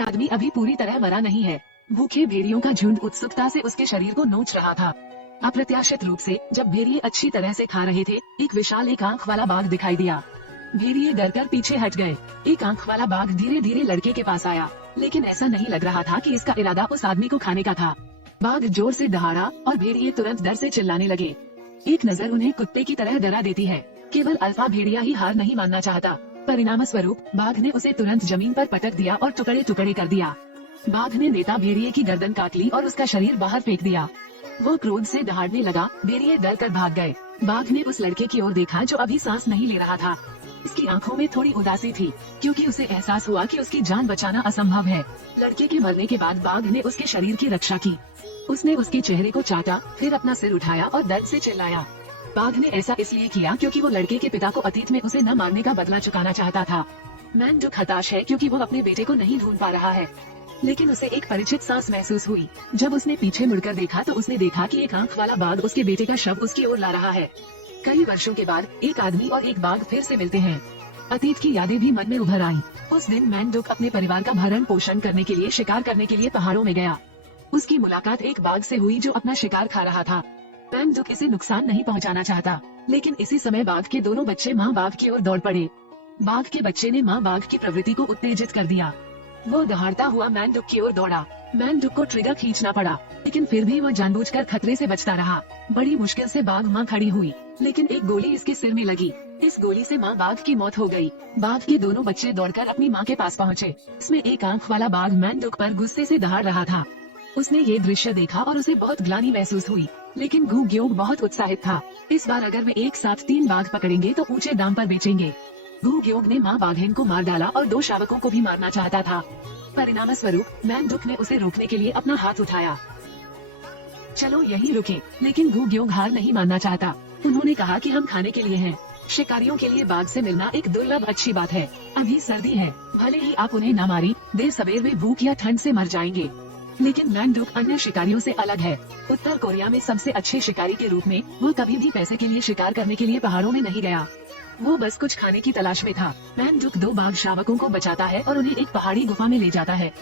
आदमी अभी पूरी तरह मरा नहीं है। भूखे भेड़ियों का झुंड उत्सुकता से उसके शरीर को नोच रहा था। अप्रत्याशित रूप से जब भेड़िए अच्छी तरह से खा रहे थे, एक विशाल एक आंख वाला बाघ दिखाई दिया। भेड़िए डरकर पीछे हट गए। एक आंख वाला बाघ धीरे धीरे लड़के के पास आया, लेकिन ऐसा नहीं लग रहा था कि इसका इरादा उस आदमी को खाने का था। बाघ जोर से दहाड़ा और भेड़िए तुरंत डर से चिल्लाने लगे। एक नजर उन्हें कुत्ते की तरह डरा देती है। केवल अल्फा भेड़िया ही हार नहीं मानना चाहता। परिणाम स्वरूप बाघ ने उसे तुरंत जमीन पर पटक दिया और टुकड़े टुकड़े कर दिया। बाघ ने नेता भेड़िए की गर्दन काट ली और उसका शरीर बाहर फेंक दिया। वो क्रोध से दहाड़ने लगा। भेड़िए डर कर भाग गए। बाघ ने उस लड़के की ओर देखा जो अभी सांस नहीं ले रहा था। इसकी आंखों में थोड़ी उदासी थी, क्योंकि उसे एहसास हुआ कि उसकी जान बचाना असंभव है। लड़के के मरने के बाद बाघ ने उसके शरीर की रक्षा की। उसने उसके चेहरे को चाटा, फिर अपना सिर उठाया और दर्द से चिल्लाया। बाघ ने ऐसा इसलिए किया क्योंकि वो लड़के के पिता को अतीत में उसे न मारने का बदला चुकाना चाहता था। मैंडुक हताश है क्योंकि वो अपने बेटे को नहीं ढूंढ पा रहा है। लेकिन उसे एक परिचित सांस महसूस हुई। जब उसने पीछे मुड़कर देखा तो उसने देखा कि एक आंख वाला बाघ उसके बेटे का शव उसकी ओर ला रहा है। कई वर्षों के बाद एक आदमी और एक बाघ फिर से मिलते हैं। अतीत की यादें भी मन में उभर आईं। उस दिन मैंडुक अपने परिवार का भरण पोषण करने के लिए शिकार करने के लिए पहाड़ों में गया। उसकी मुलाकात एक बाघ से हुई जो अपना शिकार खा रहा था। मैंडुक इसे नुकसान नहीं पहुंचाना चाहता, लेकिन इसी समय बाघ के दोनों बच्चे माँ बाघ की ओर दौड़ पड़े। बाघ के बच्चे ने माँ बाघ की प्रवृत्ति को उत्तेजित कर दिया। वो दहाड़ता हुआ मैंडुक की ओर दौड़ा। मैंडुक को ट्रिगर खींचना पड़ा, लेकिन फिर भी वो जानबूझकर खतरे से बचता रहा। बड़ी मुश्किल से बाघ माँ खड़ी हुई, लेकिन एक गोली इसके सिर में लगी। इस गोली से माँ बाघ की मौत हो गई। बाघ के दोनों बच्चे दौड़कर अपनी माँ के पास पहुँचे। इसमें एक आंख वाला बाघ मैंडुक पर गुस्से से दहाड़ रहा था। उसने ये दृश्य देखा और उसे बहुत ग्लानि महसूस हुई, लेकिन गू ग्योंग बहुत उत्साहित था। इस बार अगर वे एक साथ 3 बाघ पकड़ेंगे तो ऊंचे दाम पर बेचेंगे। गू ग्योंग ने माँ बाघिन को मार डाला और 2 शावकों को भी मारना चाहता था। परिणाम स्वरूप मैंडुक ने उसे रोकने के लिए अपना हाथ उठाया। चलो यहीं रुके, लेकिन गू ग्योंग हार नहीं मानना चाहता। उन्होंने कहा कि हम खाने के लिए हैं। शिकारियों के लिए बाघ से मिलना एक दुर्लभ अच्छी बात है। अभी सर्दी है, भले ही आप उन्हें न मारें, देर सवेर वे भूख या ठंड से मर जाएंगे। लेकिन मैंडुक अन्य शिकारियों से अलग है। उत्तर कोरिया में सबसे अच्छे शिकारी के रूप में वो कभी भी पैसे के लिए शिकार करने के लिए पहाड़ों में नहीं गया। वो बस कुछ खाने की तलाश में था। मैंडुक 2 बाघ शावकों को बचाता है और उन्हें एक पहाड़ी गुफा में ले जाता है।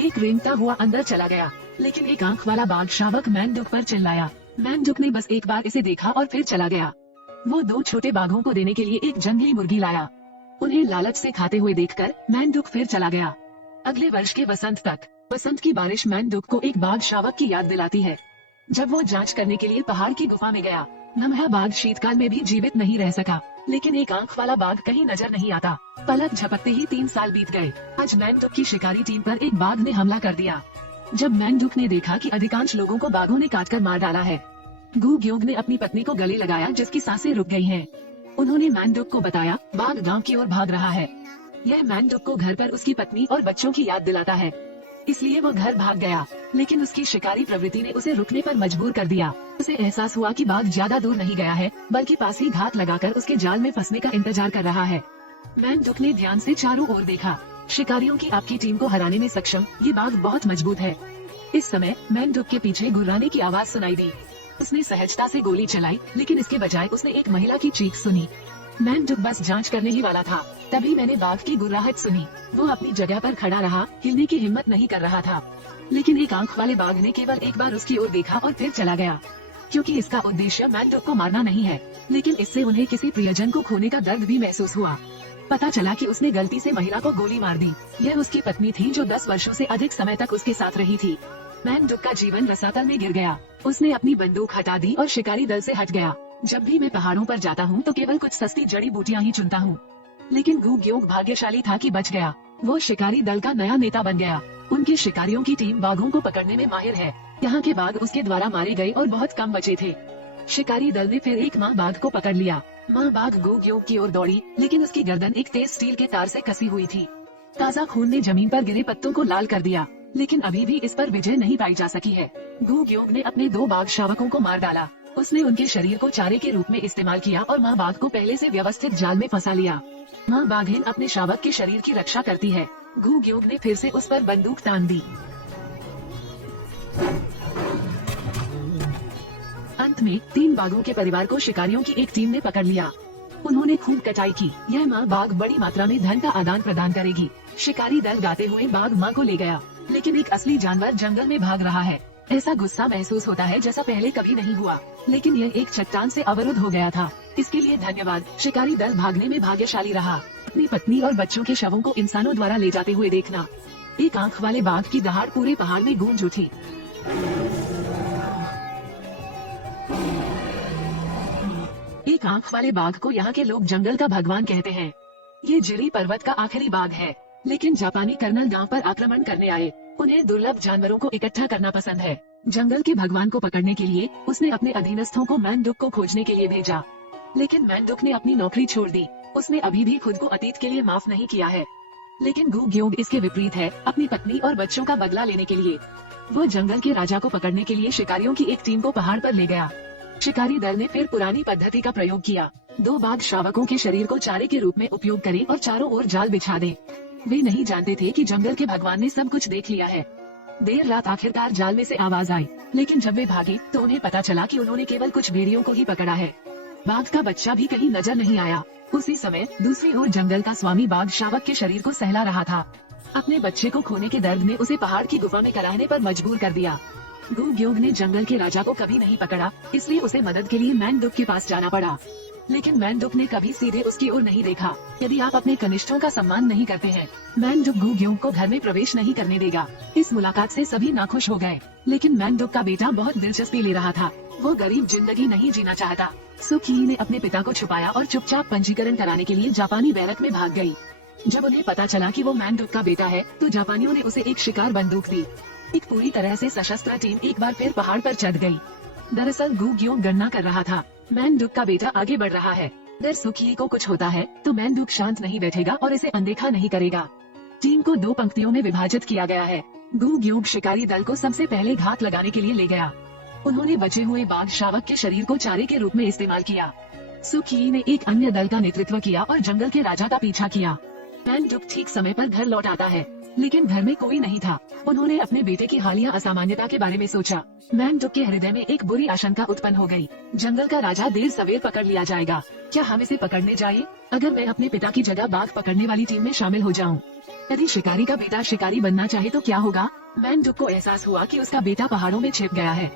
एक रेंगता हुआ अंदर चला गया, लेकिन एक आंख वाला बाघ शावक मैंडुक पर चिल्लाया। मैंडुक ने बस एक बार इसे देखा और फिर चला गया। वो 2 छोटे बाघों को देने के लिए एक जंगली मुर्गी लाया। उन्हें लालच से खाते हुए देखकर मैंडुक फिर चला गया। अगले वर्ष के वसंत की बारिश मैंडुक को एक बाघ शावक की याद दिलाती है। जब वो जांच करने के लिए पहाड़ की गुफा में गया, नम्हा बाघ शीतकाल में भी जीवित नहीं रह सका, लेकिन एक आंख वाला बाघ कहीं नजर नहीं आता। पलक झपकते ही 3 साल बीत गए। आज मैंडुक की शिकारी टीम पर एक बाघ ने हमला कर दिया। जब मैंडुक ने देखा कि अधिकांश लोगों को बाघों ने काटकर मार डाला है, गू ग्योंग ने अपनी पत्नी को गले लगाया जिसकी सांसें रुक गई हैं। उन्होंने मैंडुक को बताया, बाघ गांव की ओर भाग रहा है। यह मैंडुक को घर पर उसकी पत्नी और बच्चों की याद दिलाता है, इसलिए वो घर भाग गया। लेकिन उसकी शिकारी प्रवृत्ति ने उसे रुकने पर मजबूर कर दिया। उसे एहसास हुआ कि बाघ ज्यादा दूर नहीं गया है, बल्कि पास ही घात लगाकर उसके जाल में फंसने का इंतजार कर रहा है। मैंडुक ने ध्यान से चारों ओर देखा। शिकारियों की आपकी टीम को हराने में सक्षम ये बाघ बहुत मजबूत है। इस समय मैंडुक के पीछे गुर्राने की आवाज सुनाई दी। उसने सहजता से गोली चलाई, लेकिन इसके बजाय उसने एक महिला की चीख सुनी। मैंडुक बस जांच करने ही वाला था, तभी मैंने बाघ की गुर्राहट सुनी। वो अपनी जगह पर खड़ा रहा, हिलने की हिम्मत नहीं कर रहा था। लेकिन एक आंख वाले बाघ ने केवल एक बार उसकी ओर देखा और फिर चला गया। क्योंकि इसका उद्देश्य मैंडुक को मारना नहीं है, लेकिन इससे उन्हें किसी प्रियजन को खोने का दर्द भी महसूस हुआ। पता चला कि उसने गलती से महिला को गोली मार दी। यह उसकी पत्नी थी जो 10 वर्षों से अधिक समय तक उसके साथ रही थी। मैंडुक का जीवन रसातल में गिर गया। उसने अपनी बंदूक हटा दी और शिकारी दल से हट गया। जब भी मैं पहाड़ों पर जाता हूँ तो केवल कुछ सस्ती जड़ी बूटियाँ ही चुनता हूँ। लेकिन गू ग्योंग भाग्यशाली था कि बच गया। वो शिकारी दल का नया नेता बन गया। उनकी शिकारियों की टीम बाघों को पकड़ने में माहिर है। यहाँ के बाघ उसके द्वारा मारे गए और बहुत कम बचे थे। शिकारी दल ने फिर एक माँ बाघ को पकड़ लिया। माँ बाघ गू ग्योंग की ओर दौड़ी, लेकिन उसकी गर्दन एक तेज स्टील के तार से कसी हुई थी। ताजा खून ने जमीन पर गिरे पत्तों को लाल कर दिया, लेकिन अभी भी इस पर विजय नहीं पाई जा सकी है। गू ग्योंग ने अपने 2 बाघ शावकों को मार डाला। उसने उनके शरीर को चारे के रूप में इस्तेमाल किया और माँ बाघ को पहले से व्यवस्थित जाल में फंसा लिया। माँ बाघिन अपने शावक के शरीर की रक्षा करती है। गू ग्योंग ने फिर से उस पर बंदूक तान दी। अंत में 3 बाघों के परिवार को शिकारियों की एक टीम ने पकड़ लिया। उन्होंने खूब कटाई की। यह माँ बाघ बड़ी मात्रा में धन का आदान प्रदान करेगी। शिकारी दल गाते हुए बाघ माँ को ले गया, लेकिन एक असली जानवर जंगल में भाग रहा है। ऐसा गुस्सा महसूस होता है जैसा पहले कभी नहीं हुआ, लेकिन यह एक चट्टान से अवरुद्ध हो गया था। इसके लिए धन्यवाद। शिकारी दल भागने में भाग्यशाली रहा। अपनी पत्नी और बच्चों के शवों को इंसानों द्वारा ले जाते हुए देखना। एक आंख वाले बाघ की दहाड़ पूरे पहाड़ में गूंज उठी। एक आंख वाले बाघ को यहाँ के लोग जंगल का भगवान कहते हैं। ये जिरी पर्वत का आखिरी बाघ है, लेकिन जापानी कर्नल गांव पर आक्रमण करने आए। उन्हें दुर्लभ जानवरों को इकट्ठा करना पसंद है। जंगल के भगवान को पकड़ने के लिए उसने अपने अधीनस्थों को मैनडुक को खोजने के लिए भेजा, लेकिन मैनडुक ने अपनी नौकरी छोड़ दी। उसने अभी भी खुद को अतीत के लिए माफ नहीं किया है। लेकिन गू ग्योंग इसके विपरीत है, अपनी पत्नी और बच्चों का बदला लेने के लिए। वो जंगल के राजा को पकड़ने के लिए शिकारियों की एक टीम को पहाड़ पर ले गया। शिकारी दल ने फिर पुरानी पद्धति का प्रयोग किया। 2 बाघ शावकों के शरीर को चारे के रूप में उपयोग करें और चारों ओर जाल बिछा दें। वे नहीं जानते थे कि जंगल के भगवान ने सब कुछ देख लिया है। देर रात आखिरकार जाल में से आवाज आई, लेकिन जब वे भागे तो उन्हें पता चला कि उन्होंने केवल कुछ भेड़ियों को ही पकड़ा है। बाघ का बच्चा भी कहीं नजर नहीं आया। उसी समय दूसरी ओर जंगल का स्वामी बाघ शावक के शरीर को सहला रहा था। अपने बच्चे को खोने के दर्द ने उसे पहाड़ की गुफा में कराहने पर मजबूर कर दिया। गू ग्योंग ने जंगल के राजा को कभी नहीं पकड़ा, इसलिए उसे मदद के लिए मैनडुक के पास जाना पड़ा। लेकिन मैनडुक ने कभी सीधे उसकी ओर नहीं देखा। यदि आप अपने कनिष्ठों का सम्मान नहीं करते हैं, मैनडुक गू ग्योंग को घर में प्रवेश नहीं करने देगा। इस मुलाकात से सभी नाखुश हो गए, लेकिन मैनडुक का बेटा बहुत दिलचस्पी ले रहा था। वो गरीब जिंदगी नहीं जीना चाहता। सुखी ने अपने पिता को छुपाया और चुपचाप पंजीकरण कराने के लिए जापानी बैरक में भाग गई। जब उन्हें पता चला कि वो मैनडुक का बेटा है, तो जापानियों ने उसे एक शिकार बंदूक दी। एक पूरी तरह से सशस्त्र टीम एक बार फिर पहाड़ पर चढ़ गई। दरअसल गू ग्योंग गणना कर रहा था, मैनडुक का बेटा आगे बढ़ रहा है। अगर सुखी को कुछ होता है तो मैनडुक शांत नहीं बैठेगा और इसे अनदेखा नहीं करेगा। टीम को 2 पंक्तियों में विभाजित किया गया है। गू ग्योंग शिकारी दल को सबसे पहले घात लगाने के लिए ले गया। उन्होंने बचे हुए बाघ शावक के शरीर को चारे के रूप में इस्तेमाल किया। सुखी ने एक अन्य दल का नेतृत्व किया और जंगल के राजा का पीछा किया। मैनडुक ठीक समय पर घर लौट आता है, लेकिन घर में कोई नहीं था। उन्होंने अपने बेटे की हालिया असामान्यता के बारे में सोचा। मैनडुक के हृदय में एक बुरी आशंका उत्पन्न हो गई। जंगल का राजा देर सवेर पकड़ लिया जाएगा। क्या हम इसे पकड़ने जाए? अगर मैं अपने पिता की जगह बाघ पकड़ने वाली टीम में शामिल हो जाऊं? यदि शिकारी का बेटा शिकारी बनना चाहे तो क्या होगा? मैनडुक को एहसास हुआ कि उसका बेटा पहाड़ों में छिप गया है,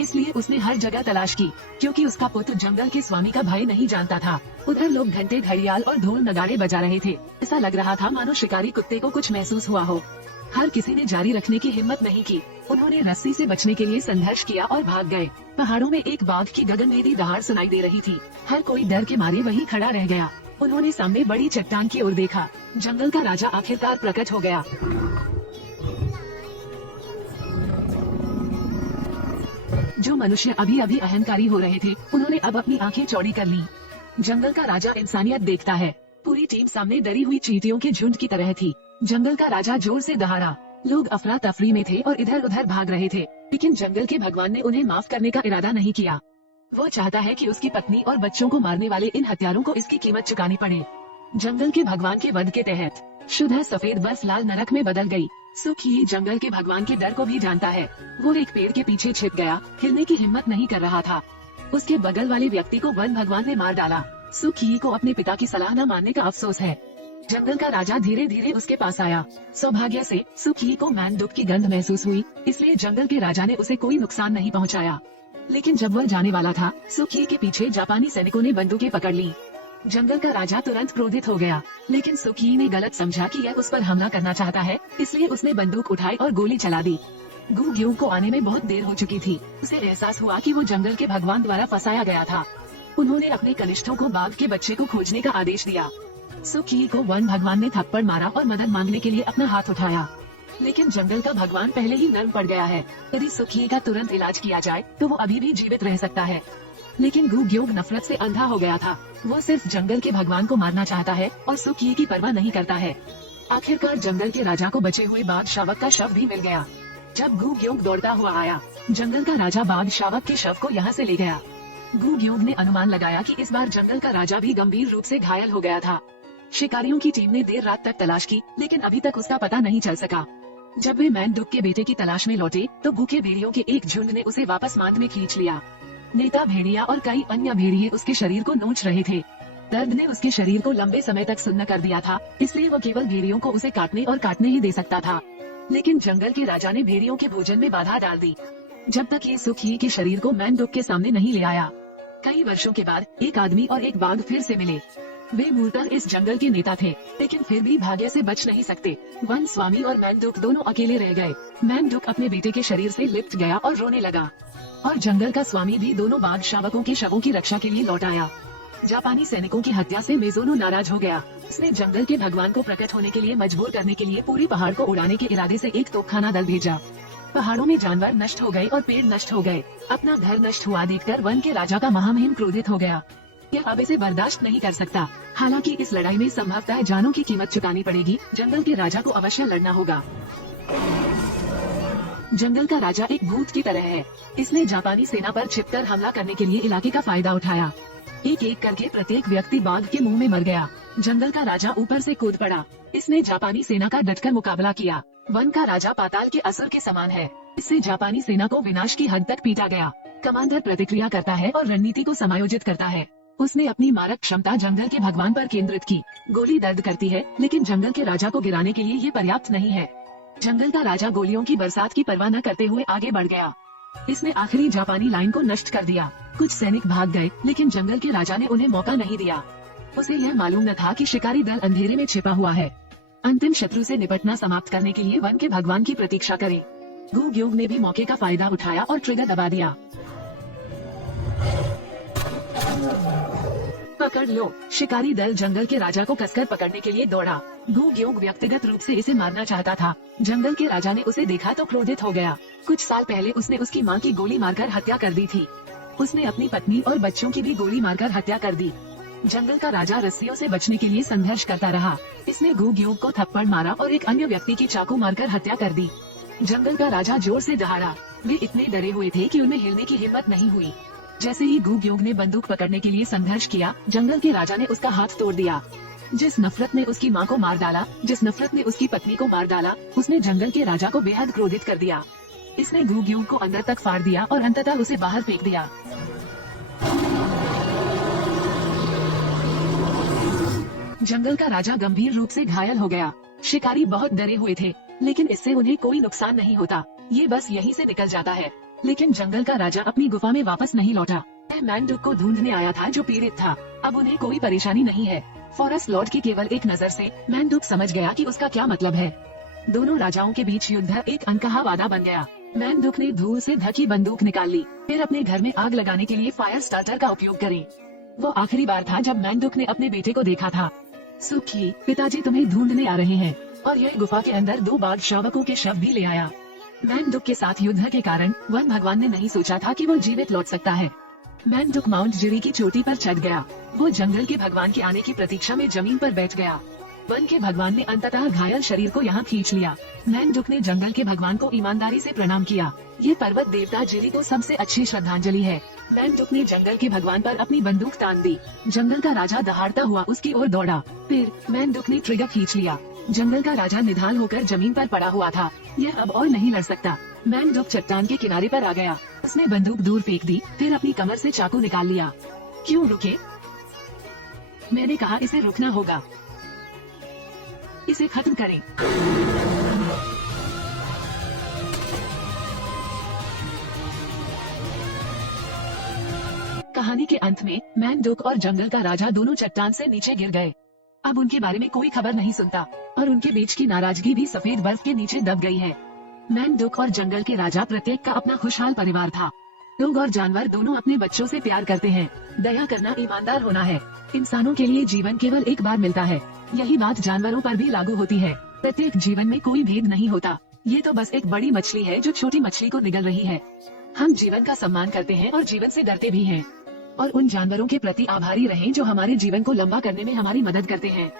इसलिए उसने हर जगह तलाश की, क्योंकि उसका पुत्र जंगल के स्वामी का भय नहीं जानता था। उधर लोग घंटे, घड़ियाल और ढोल नगाड़े बजा रहे थे। ऐसा लग रहा था मानो शिकारी कुत्ते को कुछ महसूस हुआ हो। हर किसी ने जारी रखने की हिम्मत नहीं की। उन्होंने रस्सी से बचने के लिए संघर्ष किया और भाग गए। पहाड़ों में एक बाघ की गगनभेदी दहाड़ सुनाई दे रही थी। हर कोई डर के मारे वहीं खड़ा रह गया। उन्होंने सामने बड़ी चट्टान की ओर देखा। जंगल का राजा आखिरकार प्रकट हो गया। जो मनुष्य अभी अभी अहंकारी हो रहे थे, उन्होंने अब अपनी आंखें चौड़ी कर ली। जंगल का राजा इंसानियत देखता है। पूरी टीम सामने डरी हुई चींटियों के झुंड की तरह थी। जंगल का राजा जोर से दहाड़ा। लोग अफरा तफरी में थे और इधर उधर भाग रहे थे, लेकिन जंगल के भगवान ने उन्हें माफ करने का इरादा नहीं किया। वो चाहता है कि उसकी पत्नी और बच्चों को मारने वाले इन हत्यारों को इसकी कीमत चुकानी पड़े। जंगल के भगवान के वध के तहत शुद्ध सफेद बर्फ लाल नरक में बदल गई। सुखी जंगल के भगवान के डर को भी जानता है। वो एक पेड़ के पीछे छिप गया, हिलने की हिम्मत नहीं कर रहा था। उसके बगल वाले व्यक्ति को वन भगवान ने मार डाला। सुखी को अपने पिता की सलाह न मानने का अफसोस है। जंगल का राजा धीरे धीरे उसके पास आया। सौभाग्य से सुखी को मैनडुक की गंध महसूस हुई, इसलिए जंगल के राजा ने उसे कोई नुकसान नहीं पहुंचाया। लेकिन जब वह जाने वाला था, सुखी के पीछे जापानी सैनिकों ने बंदूकें पकड़ ली। जंगल का राजा तुरंत क्रोधित हो गया, लेकिन सुखी ने गलत समझा कि यह उस पर हमला करना चाहता है, इसलिए उसने बंदूक उठाई और गोली चला दी। गू ग्योंग को आने में बहुत देर हो चुकी थी। उसे एहसास हुआ कि वो जंगल के भगवान द्वारा फंसाया गया था। उन्होंने अपने कनिष्ठों को बाघ के बच्चे को खोजने का आदेश दिया। सुखी को वन भगवान ने थप्पड़ मारा और मदद मांगने के लिए अपना हाथ उठाया, लेकिन जंगल का भगवान पहले ही नर्म पड़ गया है। यदि सुखी का तुरंत इलाज किया जाए तो वो अभी भी जीवित रह सकता है। लेकिन गू ग्योंग नफरत से अंधा हो गया था। वो सिर्फ जंगल के भगवान को मारना चाहता है और सुखी की परवाह नहीं करता है। आखिरकार जंगल के राजा को बचे हुए बाघ शावक का शव भी मिल गया। जब गू ग्योंग दौड़ता हुआ आया, जंगल का राजा बाघ शावक के शव को यहाँ से ले गया। गू ग्योंग ने अनुमान लगाया कि इस बार जंगल का राजा भी गंभीर रूप से घायल हो गया था। शिकारियों की टीम ने देर रात तक तलाश की, लेकिन अभी तक उसका पता नहीं चल सका। जब वे मैनडुक के बेटे की तलाश में लौटे, तो भूखे भेड़ियों के एक झुंड ने उसे वापस मांद में खींच लिया। नेता भेड़िया और कई अन्य भेड़िए उसके शरीर को नोच रहे थे। दर्द ने उसके शरीर को लंबे समय तक सुन्न कर दिया था, इसलिए वो केवल भेड़ियों को उसे काटने और काटने ही दे सकता था। लेकिन जंगल के राजा ने भेड़ियों के भोजन में बाधा डाल दी, जब तक ये सुखी के शरीर को मैंडुक के सामने नहीं ले आया। कई वर्षों के बाद एक आदमी और एक बाघ फिर से मिले। वे मूलतः इस जंगल के नेता थे, लेकिन फिर भी भाग्य से बच नहीं सकते। वन स्वामी और मैंडुक दोनों अकेले रह गए। मैंडुक अपने बेटे के शरीर से लिपट गया और रोने लगा, और जंगल का स्वामी भी दोनों बाघ शावकों के शवों की रक्षा के लिए लौट आया। जापानी सैनिकों की हत्या से मेजोनो नाराज हो गया। उसने जंगल के भगवान को प्रकट होने के लिए मजबूर करने के लिए पूरी पहाड़ को उड़ाने के इरादे से एक तोपखाना दल भेजा। पहाड़ों में जानवर नष्ट हो गए और पेड़ नष्ट हो गए। अपना घर नष्ट हुआ देखकर वन के राजा का महामहिम क्रोधित हो गया। यह अब इसे बर्दाश्त नहीं कर सकता। हालांकि इस लड़ाई में संभवतः जानों की कीमत चुकानी पड़ेगी। जंगल के राजा को अवश्य लड़ना होगा। जंगल का राजा एक भूत की तरह है। इसने जापानी सेना पर छिपकर हमला करने के लिए इलाके का फायदा उठाया। एक एक करके प्रत्येक व्यक्ति बाघ के मुंह में मर गया। जंगल का राजा ऊपर से कूद पड़ा। इसने जापानी सेना का डटकर मुकाबला किया। वन का राजा पाताल के असुर के समान है। इससे जापानी सेना को विनाश की हद तक पीटा गया। कमांडर प्रतिक्रिया करता है और रणनीति को समायोजित करता है। उसने अपनी मारक क्षमता जंगल के भगवान पर केंद्रित की। गोली दर्द करती है, लेकिन जंगल के राजा को गिराने के लिए ये पर्याप्त नहीं है। जंगल का राजा गोलियों की बरसात की परवाह न करते हुए आगे बढ़ गया। इसने आखिरी जापानी लाइन को नष्ट कर दिया। कुछ सैनिक भाग गए, लेकिन जंगल के राजा ने उन्हें मौका नहीं दिया। उसे यह मालूम न था कि शिकारी दल अंधेरे में छिपा हुआ है। अंतिम शत्रु से निपटना समाप्त करने के लिए वन के भगवान की प्रतीक्षा करें। गुग्योग ने भी मौके का फायदा उठाया और ट्रिगर दबा दिया। पकड़ लो। शिकारी दल जंगल के राजा को कसकर पकड़ने के लिए दौड़ा। गुग्योग व्यक्तिगत रूप से इसे मारना चाहता था। जंगल के राजा ने उसे देखा तो क्रोधित हो गया। कुछ साल पहले उसने उसकी मां की गोली मारकर हत्या कर दी थी। उसने अपनी पत्नी और बच्चों की भी गोली मारकर हत्या कर दी। जंगल का राजा रस्सियों से बचने के लिए संघर्ष करता रहा। इसने गुग्योग को थप्पड़ मारा और एक अन्य व्यक्ति की चाकू मारकर हत्या कर दी। जंगल का राजा जोर से दहाड़ा। वे इतने डरे हुए थे कि उन्हें हिलने की हिम्मत नहीं हुई। जैसे ही गुग्योग ने बंदूक पकड़ने के लिए संघर्ष किया, जंगल के राजा ने उसका हाथ तोड़ दिया। जिस नफरत ने उसकी मां को मार डाला, जिस नफरत ने उसकी पत्नी को मार डाला, उसने जंगल के राजा को बेहद क्रोधित कर दिया। इसने गुग्योग को अंदर तक फाड़ दिया और अंततः उसे बाहर फेंक दिया। जंगल का राजा गंभीर रूप से घायल हो गया। शिकारी बहुत डरे हुए थे, लेकिन इससे उन्हें कोई नुकसान नहीं होता। ये बस यहीं से निकल जाता है। लेकिन जंगल का राजा अपनी गुफा में वापस नहीं लौटा। वह मैंडुक को ढूंढने आया था जो पीड़ित था। अब उन्हें कोई परेशानी नहीं है। फॉरेस्ट लॉर्ड की केवल एक नजर से मैंडुक समझ गया कि उसका क्या मतलब है। दोनों राजाओं के बीच युद्ध एक अनकहा वादा बन गया। मैंडुक ने धूल से ढकी बंदूक निकाल ली। फिर अपने घर में आग लगाने के लिए फायर स्टार्टर का उपयोग करें। वो आखिरी बार था जब मैंडुक ने अपने बेटे को देखा था। सुखी, पिताजी तुम्हें ढूंढने आ रहे हैं। और यह गुफा के अंदर 2 बाघ शावकों के शव भी ले आया। मैंडुक के साथ युद्ध के कारण वन भगवान ने नहीं सोचा था कि वो जीवित लौट सकता है। मैंडुक माउंट जिरी की चोटी पर चढ़ गया। वो जंगल के भगवान के आने की प्रतीक्षा में जमीन पर बैठ गया। वन के भगवान ने अंततः घायल शरीर को यहाँ खींच लिया। मैंडुक ने जंगल के भगवान को ईमानदारी से प्रणाम किया। ये पर्वत देवता जिरी को सबसे अच्छी श्रद्धांजलि है। मैंडुक ने जंगल के भगवान पर अपनी बंदूक तान दी। जंगल का राजा दहाड़ता हुआ उसकी ओर दौड़ा। फिर मैंडुक ने ट्रिगर खींच लिया। जंगल का राजा निढाल होकर जमीन पर पड़ा हुआ था। यह अब और नहीं लड़ सकता। मैंडुक चट्टान के किनारे पर आ गया। उसने बंदूक दूर फेंक दी, फिर अपनी कमर से चाकू निकाल लिया। क्यों रुके? मैंने कहा इसे रुकना होगा। इसे खत्म करें। कहानी के अंत में मैंडुक और जंगल का राजा दोनों चट्टान से नीचे गिर गए। अब उनके बारे में कोई खबर नहीं सुनता और उनके बीच की नाराजगी भी सफेद बर्फ के नीचे दब गई है। मैंडुक और जंगल के राजा प्रत्येक का अपना खुशहाल परिवार था। लोग और जानवर दोनों अपने बच्चों से प्यार करते हैं। दया करना ईमानदार होना है। इंसानों के लिए जीवन केवल एक बार मिलता है। यही बात जानवरों पर भी लागू होती है। प्रत्येक जीवन में कोई भेद नहीं होता। ये तो बस एक बड़ी मछली है जो छोटी मछली को निगल रही है। हम जीवन का सम्मान करते हैं और जीवन से डरते भी हैं। और उन जानवरों के प्रति आभारी रहें जो हमारे जीवन को लंबा करने में हमारी मदद करते हैं।